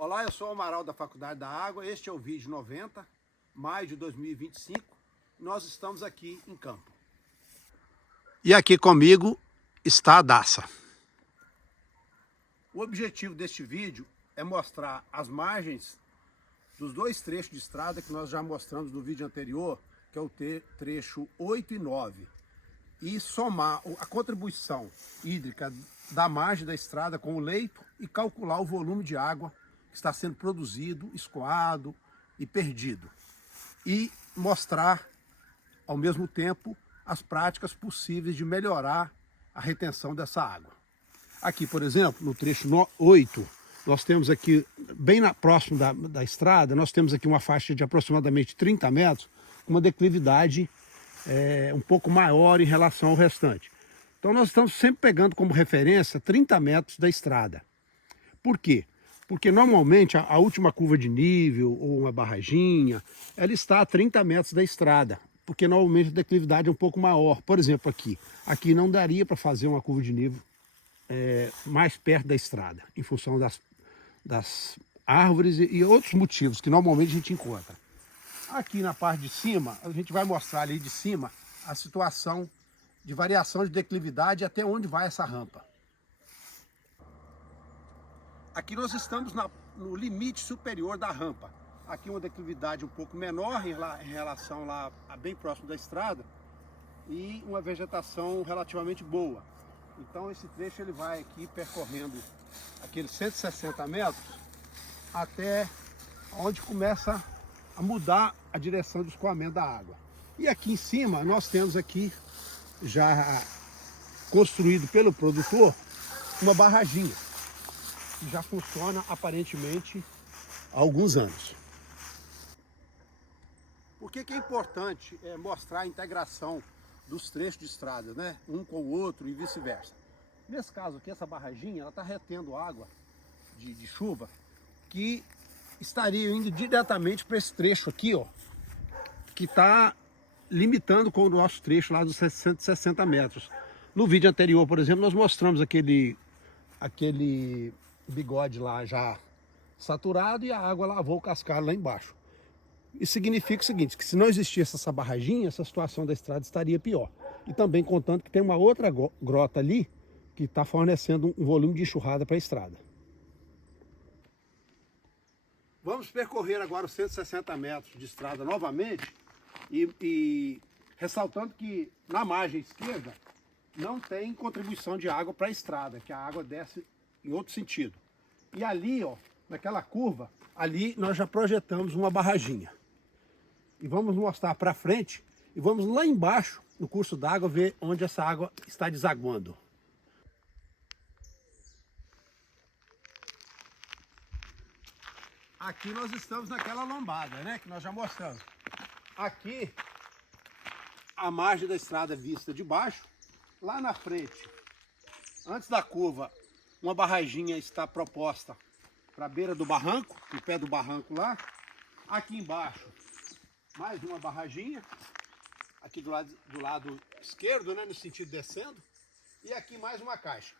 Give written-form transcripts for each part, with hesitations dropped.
Olá, eu sou o Amaral da Faculdade da Água, este é o vídeo 90, maio de 2025, nós estamos aqui em campo. E aqui comigo está a Daça. O objetivo deste vídeo é mostrar as margens dos dois trechos de estrada que nós já mostramos no vídeo anterior, que é o trecho 8 e 9, e somar a contribuição hídrica da margem da estrada com o leito e calcular o volume de água que está sendo produzido, escoado e perdido. E mostrar, ao mesmo tempo, as práticas possíveis de melhorar a retenção dessa água. Aqui, por exemplo, no trecho 8, nós temos aqui, bem próximo da estrada, nós temos aqui uma faixa de aproximadamente 30 metros, com uma declividade um pouco maior em relação ao restante. Então nós estamos sempre pegando como referência 30 metros da estrada. Por quê? Porque normalmente a última curva de nível ou uma barraginha, ela está a 30 metros da estrada, porque normalmente a declividade é um pouco maior. Por exemplo, aqui não daria para fazer uma curva de nível mais perto da estrada, em função das árvores e outros motivos que normalmente a gente encontra. Aqui na parte de cima, a gente vai mostrar ali de cima a situação de variação de declividade até onde vai essa rampa. Aqui nós estamos no limite superior da rampa. Aqui uma declividade um pouco menor em relação lá bem próximo da estrada e uma vegetação relativamente boa. Então esse trecho ele vai aqui percorrendo aqueles 160 metros até onde começa a mudar a direção do escoamento da água. E aqui em cima nós temos aqui já construído pelo produtor uma barraginha que já funciona aparentemente há alguns anos. Por que é importante mostrar a integração dos trechos de estrada, né? Um com o outro e vice-versa? Nesse caso aqui, essa barraginha, ela está retendo água de chuva que estaria indo diretamente para esse trecho aqui, ó, que está limitando com o nosso trecho lá dos 160 metros. No vídeo anterior, por exemplo, nós mostramos aquele bigode lá já saturado e a água lavou o cascalho lá embaixo. Isso significa o seguinte, que se não existisse essa barraginha, essa situação da estrada estaria pior. E também contando que tem uma outra grota ali que está fornecendo um volume de enxurrada para a estrada. Vamos percorrer agora os 160 metros de estrada novamente e ressaltando que na margem esquerda não tem contribuição de água para a estrada, que a água desce em outro sentido. E ali, ó, naquela curva, ali nós já projetamos uma barraginha. E vamos mostrar para frente e vamos lá embaixo, no curso d'água, ver onde essa água está desaguando. Aqui nós estamos naquela lombada, né, que nós já mostramos. Aqui, a margem da estrada vista de baixo. Lá na frente, antes da curva, uma barraginha está proposta para a beira do barranco, no pé do barranco lá. Aqui embaixo, mais uma barraginha, aqui do lado esquerdo, né, no sentido descendo. E aqui mais uma caixa,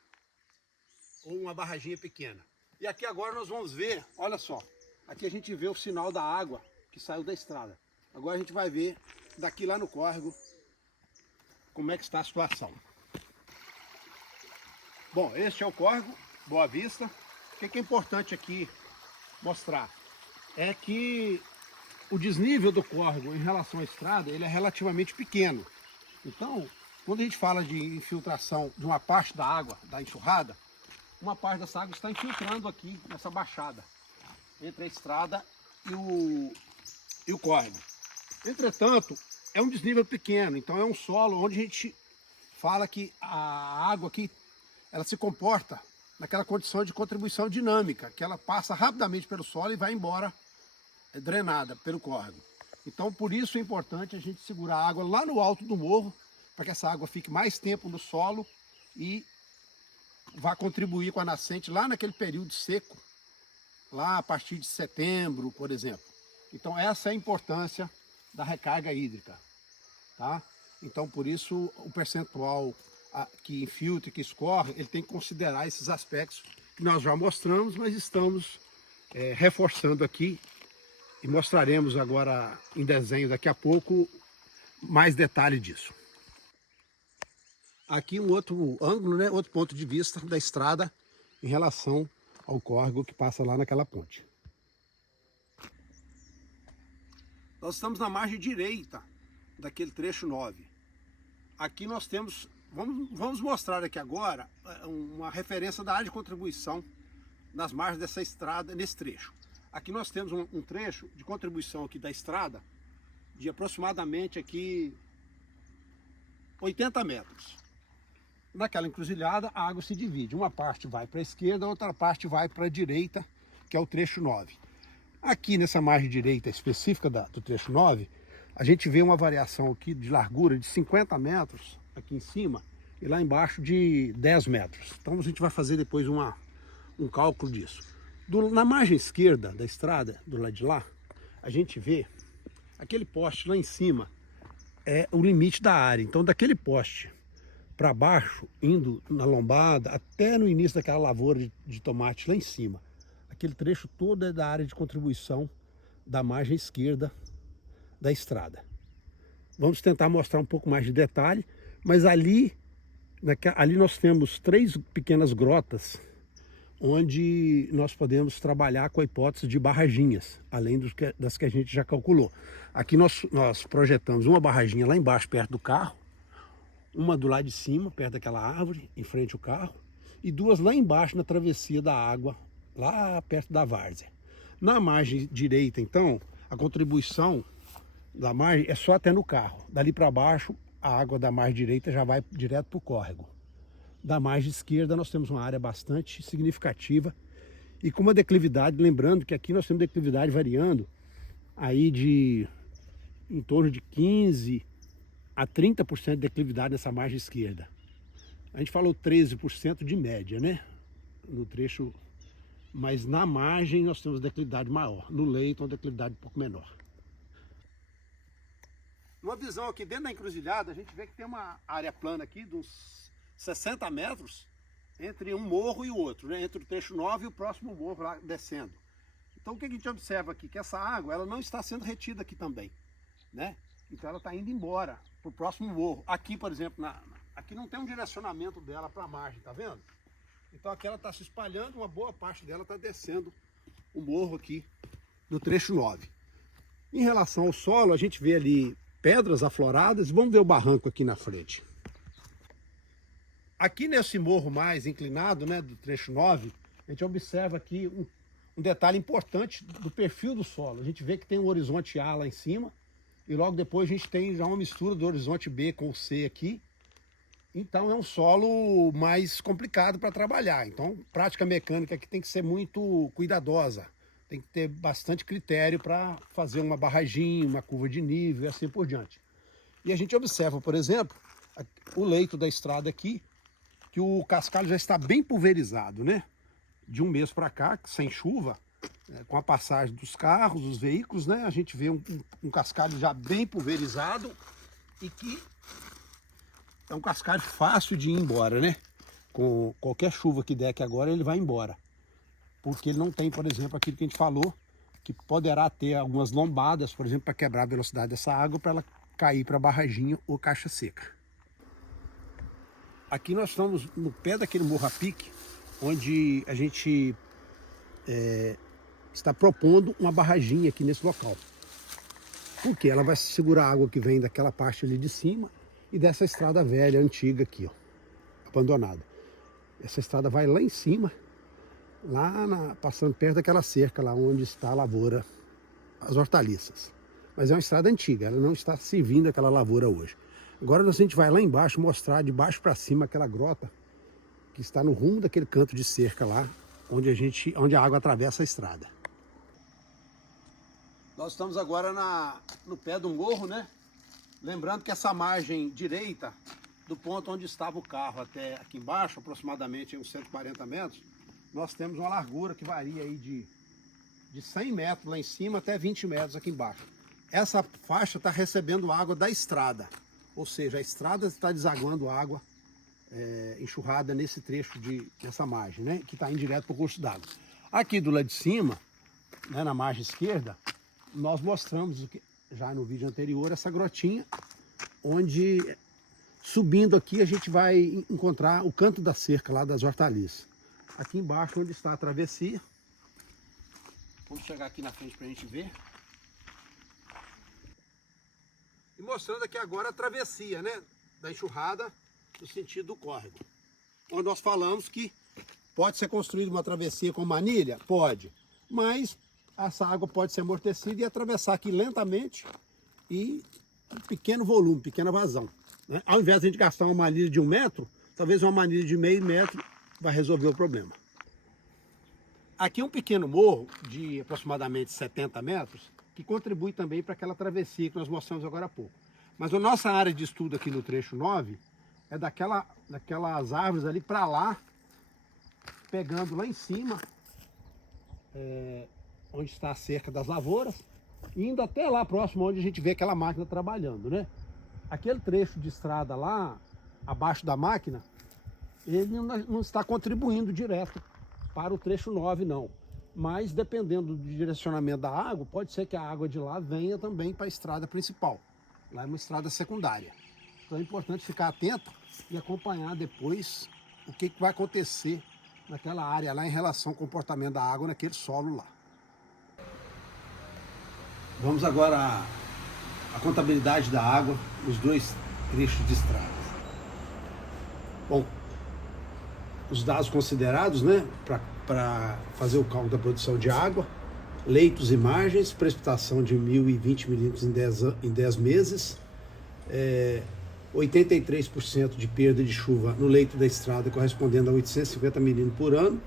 ou uma barraginha pequena. E aqui agora nós vamos ver, olha só, aqui a gente vê o sinal da água que saiu da estrada. Agora a gente vai ver daqui lá no córrego como é que está a situação. Bom, este é o córrego Boa Vista. O que é importante aqui mostrar? É que o desnível do córrego em relação à estrada, ele é relativamente pequeno. Então, quando a gente fala de infiltração de uma parte da água, da enxurrada, uma parte dessa água está infiltrando aqui nessa baixada, entre a estrada e o córrego. Entretanto, é um desnível pequeno, então é um solo onde a gente fala que a água aqui, ela se comporta naquela condição de contribuição dinâmica, que ela passa rapidamente pelo solo e vai embora drenada pelo córrego. Então, por isso é importante a gente segurar a água lá no alto do morro, para que essa água fique mais tempo no solo e vá contribuir com a nascente lá naquele período seco, lá a partir de setembro, por exemplo. Então, essa é a importância da recarga hídrica, tá? Então, por isso, o percentual que infiltra e que escorre, ele tem que considerar esses aspectos que nós já mostramos, mas estamos reforçando aqui e mostraremos agora em desenho daqui a pouco mais detalhe disso. Aqui um outro ângulo, né, outro ponto de vista da estrada em relação ao córrego que passa lá naquela ponte. Nós estamos na margem direita daquele trecho 9. Aqui nós temos, vamos mostrar aqui agora uma referência da área de contribuição nas margens dessa estrada, nesse trecho. Aqui nós temos um trecho de contribuição aqui da estrada de aproximadamente aqui 80 metros. Naquela encruzilhada a água se divide, uma parte vai para a esquerda, a outra parte vai para a direita, que é o trecho 9. Aqui nessa margem direita específica do trecho 9, a gente vê uma variação aqui de largura de 50 metros aqui em cima e lá embaixo de 10 metros. Então a gente vai fazer depois um cálculo disso. Na margem esquerda da estrada, do lado de lá, a gente vê aquele poste lá em cima, é o limite da área. Então daquele poste para baixo, indo na lombada, até no início daquela lavoura de tomate lá em cima, aquele trecho todo é da área de contribuição da margem esquerda da estrada. Vamos tentar mostrar um pouco mais de detalhe, mas ali nós temos 3 pequenas grotas onde nós podemos trabalhar com a hipótese de barraginhas, além das que a gente já calculou. Aqui nós projetamos uma barraginha lá embaixo, perto do carro, uma do lado de cima, perto daquela árvore, em frente ao carro, e 2 lá embaixo na travessia da água, lá perto da várzea. Na margem direita, então, a contribuição da margem é só até no carro. Dali para baixo, a água da margem direita já vai direto para o córrego. Da margem esquerda nós temos uma área bastante significativa e com uma declividade, lembrando que aqui nós temos declividade variando aí de em torno de 15 a 30% de declividade nessa margem esquerda. A gente falou 13% de média, né? No trecho, mas na margem nós temos declividade maior, no leito uma declividade um pouco menor. Numa visão aqui dentro da encruzilhada, a gente vê que tem uma área plana aqui de uns 60 metros entre um morro e o outro, né? Entre o trecho 9 e o próximo morro lá descendo. Então o que a gente observa aqui? Que essa água ela não está sendo retida aqui também, né? Então ela está indo embora para o próximo morro. Aqui, por exemplo, aqui não tem um direcionamento dela para a margem, tá vendo? Então aqui ela está se espalhando, uma boa parte dela está descendo o morro aqui do trecho 9. Em relação ao solo, a gente vê ali pedras afloradas. Vamos ver o barranco aqui na frente. Aqui nesse morro mais inclinado, né, do trecho 9, a gente observa aqui um detalhe importante do perfil do solo. A gente vê que tem um horizonte A lá em cima e logo depois a gente tem já uma mistura do horizonte B com o C aqui. Então é um solo mais complicado para trabalhar. Então prática mecânica aqui tem que ser muito cuidadosa. Tem que ter bastante critério para fazer uma barraginha, uma curva de nível e assim por diante. E a gente observa, por exemplo, o leito da estrada aqui, que o cascalho já está bem pulverizado, né? De um mês para cá, sem chuva, com a passagem dos carros, dos veículos, né? A gente vê um cascalho já bem pulverizado e que é um cascalho fácil de ir embora, né? Com qualquer chuva que der aqui agora, ele vai embora. Porque ele não tem, por exemplo, aquilo que a gente falou, que poderá ter algumas lombadas, por exemplo, para quebrar a velocidade dessa água, para ela cair para barraginha ou caixa seca. Aqui nós estamos no pé daquele morro a pique, onde a gente está propondo uma barraginha aqui nesse local. Porque ela vai segurar a água que vem daquela parte ali de cima e dessa estrada velha, antiga aqui, ó, abandonada. Essa estrada vai lá em cima, passando perto daquela cerca lá onde está a lavoura, as hortaliças. Mas é uma estrada antiga, ela não está servindo aquela lavoura hoje. Agora a gente vai lá embaixo mostrar de baixo para cima aquela grota que está no rumo daquele canto de cerca lá, onde a água atravessa a estrada. Nós estamos agora no pé do morro, né? Lembrando que essa margem direita, do ponto onde estava o carro até aqui embaixo, aproximadamente uns 140 metros, nós temos uma largura que varia aí de 100 metros lá em cima até 20 metros aqui embaixo. Essa faixa está recebendo água da estrada, ou seja, a estrada está desaguando água enxurrada nesse trecho nessa margem, né? Que está indo direto para o curso d'água. Aqui do lado de cima, né, na margem esquerda, nós mostramos já no vídeo anterior essa grotinha, onde subindo aqui a gente vai encontrar o canto da cerca lá das hortaliças. Aqui embaixo onde está a travessia. Vamos chegar aqui na frente para a gente ver. E mostrando aqui agora a travessia, né, da enxurrada no sentido do córrego. Onde nós falamos que pode ser construída uma travessia com manilha? Pode. Mas essa água pode ser amortecida e atravessar aqui lentamente e um pequeno volume, pequena vazão, né? Ao invés de a gente gastar uma manilha de 1 metro, talvez uma manilha de meio metro vai resolver o problema. Aqui um pequeno morro de aproximadamente 70 metros, que contribui também para aquela travessia que nós mostramos agora há pouco. Mas a nossa área de estudo aqui no trecho 9 é daquelas árvores ali para lá, pegando lá em cima, onde está a cerca das lavouras, e indo até lá próximo onde a gente vê aquela máquina trabalhando, né? Aquele trecho de estrada lá, abaixo da máquina, ele não está contribuindo direto para o trecho 9 não. Mas dependendo do direcionamento da água, pode ser que a água de lá venha também para a estrada principal. Lá é uma estrada secundária. Então é importante ficar atento e acompanhar depois o que vai acontecer naquela área lá em relação ao comportamento da água naquele solo lá. Vamos agora à contabilidade da água nos 2 trechos de estrada. Bom, os dados considerados, né, para fazer o cálculo da produção de água: leitos e margens, precipitação de 1.020 milímetros em 10 meses, 83% de perda de chuva no leito da estrada, correspondendo a 850 milímetros por ano,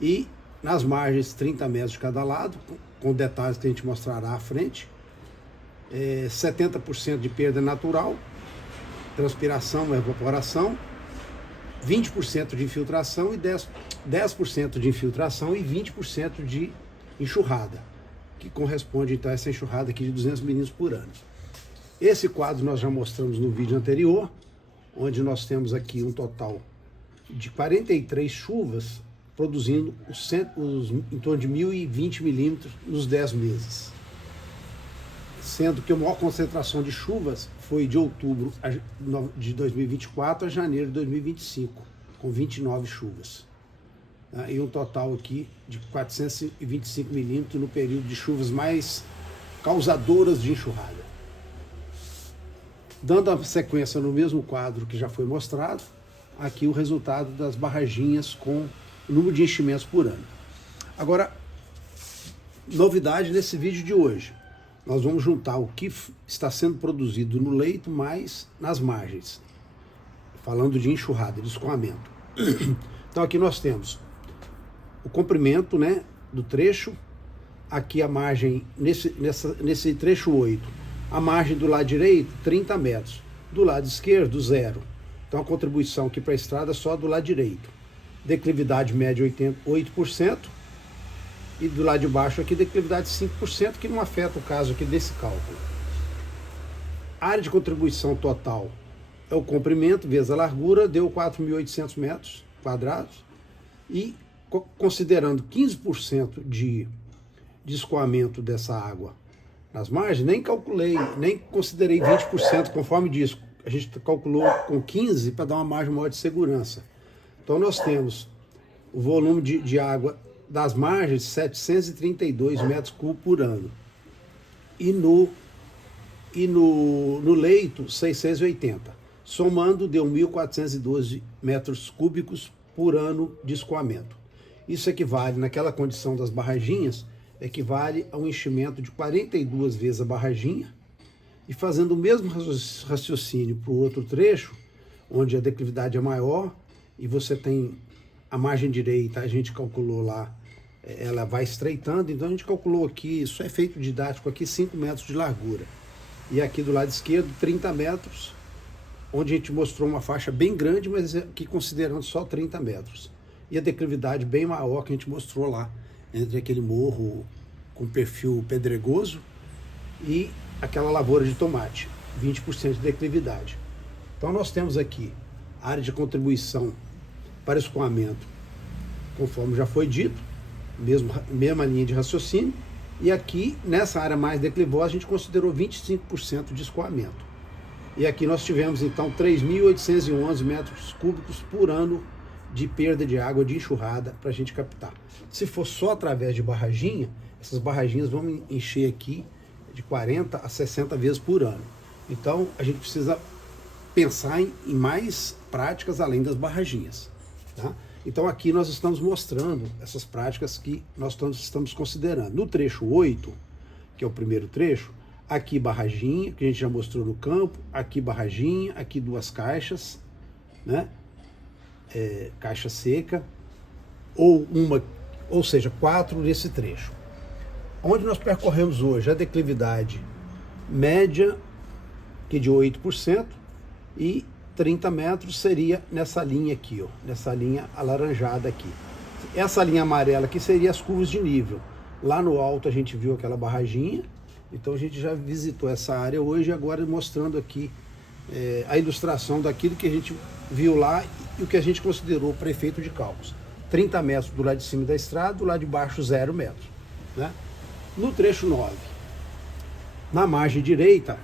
e nas margens 30 metros de cada lado, com detalhes que a gente mostrará à frente. 70% de perda natural, transpiração e evaporação, 20% de infiltração e 10% de infiltração e 20% de enxurrada, que corresponde então a essa enxurrada aqui de 200 milímetros por ano. Esse quadro nós já mostramos no vídeo anterior, onde nós temos aqui um total de 43 chuvas, produzindo em torno de 1.020 milímetros nos 10 meses. Sendo que a maior concentração de chuvas foi de outubro de 2024 a janeiro de 2025, com 29 chuvas. E um total aqui de 425 milímetros no período de chuvas mais causadoras de enxurrada. Dando a sequência no mesmo quadro que já foi mostrado, aqui o resultado das barraginhas com o número de enchimentos por ano. Agora, novidade nesse vídeo de hoje. Nós vamos juntar o que está sendo produzido no leito mais nas margens, falando de enxurrada, de escoamento. Então aqui nós temos o comprimento, né, do trecho, aqui a margem, nesse trecho 8, a margem do lado direito, 30 metros, do lado esquerdo, 0. Então a contribuição aqui para a estrada é só do lado direito. Declividade média 8%, e do lado de baixo aqui declividade 5%, que não afeta o caso aqui desse cálculo. A área de contribuição total é o comprimento vezes a largura, deu 4.800 metros quadrados, e considerando 15% de escoamento dessa água nas margens, nem calculei, nem considerei 20% conforme disso. A gente calculou com 15% para dar uma margem maior de segurança. Então nós temos o volume de água das margens, 732 metros cúbicos por ano. E no leito, 680. Somando, deu 1.412 metros cúbicos por ano de escoamento. Isso equivale, naquela condição das barraginhas, equivale a um enchimento de 42 vezes a barraginha. E fazendo o mesmo raciocínio para o outro trecho, onde a declividade é maior, e você tem a margem direita, a gente calculou lá, ela vai estreitando, então a gente calculou aqui, isso é efeito didático aqui, 5 metros de largura. E aqui do lado esquerdo, 30 metros, onde a gente mostrou uma faixa bem grande, mas aqui considerando só 30 metros. E a declividade bem maior que a gente mostrou lá, entre aquele morro com perfil pedregoso e aquela lavoura de tomate, 20% de declividade. Então nós temos aqui a área de contribuição para escoamento, conforme já foi dito, mesma linha de raciocínio. E aqui, nessa área mais declivosa, a gente considerou 25% de escoamento. E aqui nós tivemos, então, 3.811 metros cúbicos por ano de perda de água de enxurrada para a gente captar. Se for só através de barraginha, essas barraginhas vão encher aqui de 40 a 60 vezes por ano. Então, a gente precisa pensar em mais práticas além das barraginhas. Tá? Então, aqui nós estamos mostrando essas práticas que nós estamos considerando. No trecho 8, que é o primeiro trecho, aqui barraginha, que a gente já mostrou no campo, aqui barraginha, aqui 2 caixas, né? Caixa seca, ou seja, 4 nesse trecho. Onde nós percorremos hoje a declividade média, que de 8%, e 30 metros seria nessa linha aqui, ó, nessa linha alaranjada aqui. Essa linha amarela aqui seria as curvas de nível. Lá no alto a gente viu aquela barraginha, então a gente já visitou essa área hoje, agora mostrando aqui a ilustração daquilo que a gente viu lá e o que a gente considerou para efeito de cálculos. 30 metros do lado de cima da estrada, do lado de baixo 0 metros. Né? No trecho 9, na margem direita,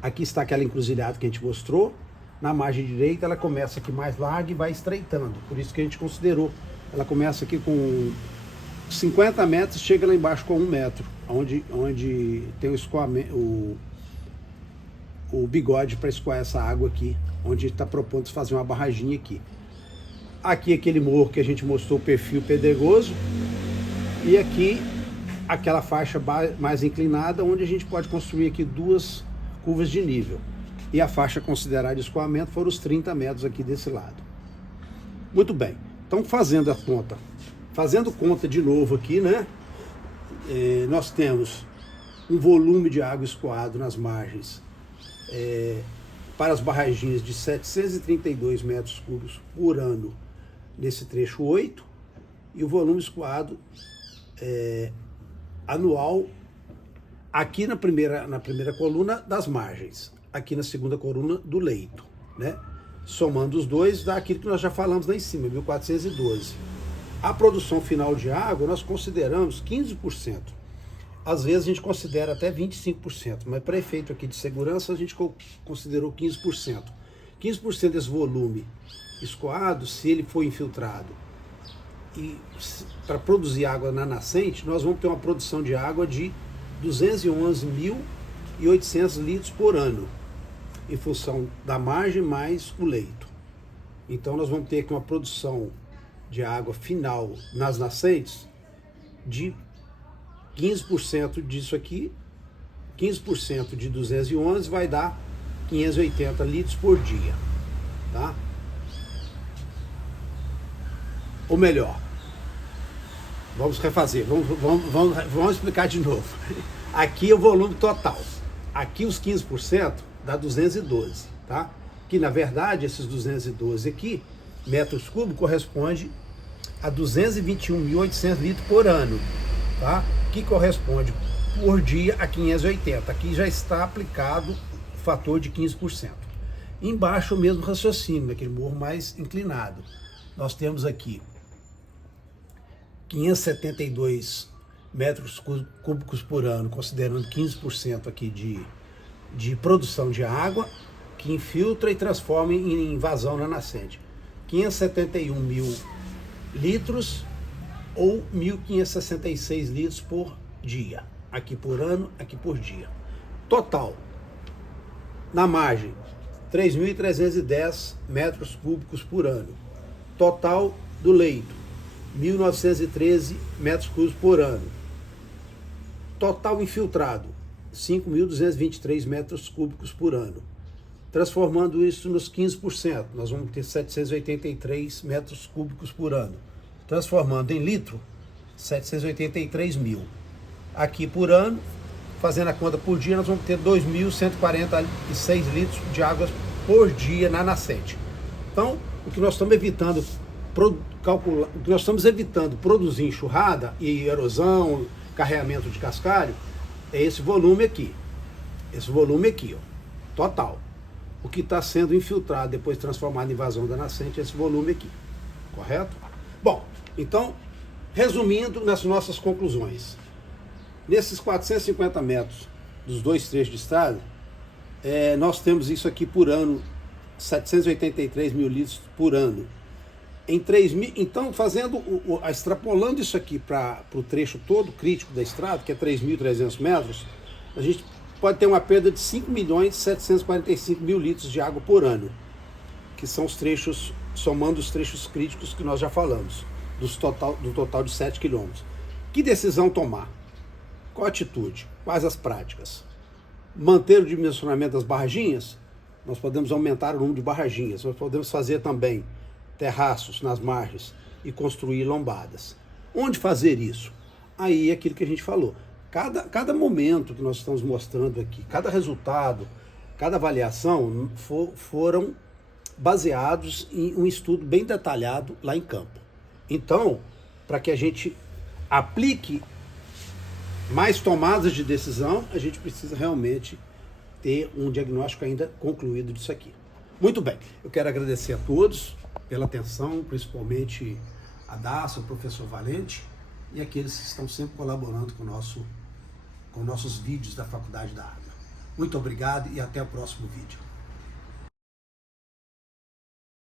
aqui está aquela encruzilhada que a gente mostrou. Na margem direita ela começa aqui mais larga e vai estreitando, por isso que a gente considerou. Ela começa aqui com 50 metros, chega lá embaixo com 1 metro, onde tem o escoamento, o bigode para escoar essa água aqui, onde está propondo fazer uma barraginha aqui. Aqui aquele morro que a gente mostrou o perfil pedregoso, e aqui aquela faixa mais inclinada, onde a gente pode construir aqui 2 curvas de nível. E a faixa considerada de escoamento foram os 30 metros aqui desse lado. Muito bem, então fazendo conta de novo aqui, né? Nós temos um volume de água escoado nas margens para as barraginhas de 732 metros cúbicos por ano nesse trecho 8, e o volume escoado anual aqui na primeira coluna das margens, aqui na segunda coluna do leito, né? Somando os dois dá aquilo que nós já falamos lá em cima, 1.412. A produção final de água nós consideramos 15%. Às vezes a gente considera até 25%, mas para efeito aqui de segurança a gente considerou 15%. 15% desse volume escoado, se ele for infiltrado e para produzir água na nascente, nós vamos ter uma produção de água de 211.800 litros por ano, em função da margem mais o leito. Então nós vamos ter aqui uma produção de água final nas nascentes de 15% disso aqui. 15% de 211 vai dar 580 litros por dia, tá? Ou melhor, vamos refazer, vamos explicar de novo. Aqui é o volume total, aqui os 15% dá 212, tá? Que na verdade esses 212 aqui, metros cúbicos, corresponde a 221.800 litros por ano, tá? Que corresponde por dia a 580. Aqui já está aplicado o fator de 15%. Embaixo o mesmo raciocínio, naquele morro mais inclinado. Nós temos aqui 572 metros cúbicos por ano, considerando 15% aqui de produção de água, que infiltra e transforma em vazão na nascente. 571 mil litros ou 1.566 litros por dia. Aqui por ano, aqui por dia. Total, na margem, 3.310 metros cúbicos por ano. Total do leito, 1.913 metros cúbicos por ano. Total infiltrado, 5.223 metros cúbicos por ano. Transformando isso nos 15%, nós vamos ter 783 metros cúbicos por ano. Transformando em litro, 783 mil. Aqui por ano, fazendo a conta por dia, nós vamos ter 2.146 litros de água por dia na nascente. Então, o que nós estamos evitando produzir enxurrada e erosão, carreamento de cascalho, é esse volume aqui. Esse volume aqui, ó, total. O que está sendo infiltrado, depois transformado em vazão da nascente, é esse volume aqui. correto? Bom, então, resumindo nas nossas conclusões, nesses 450 metros dos 2 trechos de estrada, nós temos isso aqui por ano, 783 mil litros por ano. Em 3.000, então, extrapolando isso aqui para o trecho todo crítico da estrada, que é 3.300 metros, a gente pode ter uma perda de 5.745.000 litros de água por ano, que são os trechos, somando os trechos críticos que nós já falamos, do total de 7 quilômetros. Que decisão tomar? Qual a atitude? Quais as práticas? Manter o dimensionamento das barraginhas? Nós podemos aumentar o número de barraginhas, nós podemos fazer também terraços nas margens e construir lombadas. Onde fazer isso? Aí é aquilo que a gente falou. Cada momento que nós estamos mostrando aqui, cada resultado, cada avaliação foram baseados em um estudo bem detalhado lá em campo. Então, para que a gente aplique mais tomadas de decisão, a gente precisa realmente ter um diagnóstico ainda concluído disso aqui. Muito bem, eu quero agradecer a todos pela atenção, principalmente a Daça, o professor Valente e aqueles que estão sempre colaborando com nossos vídeos da Faculdade da Água. Muito obrigado e até o próximo vídeo.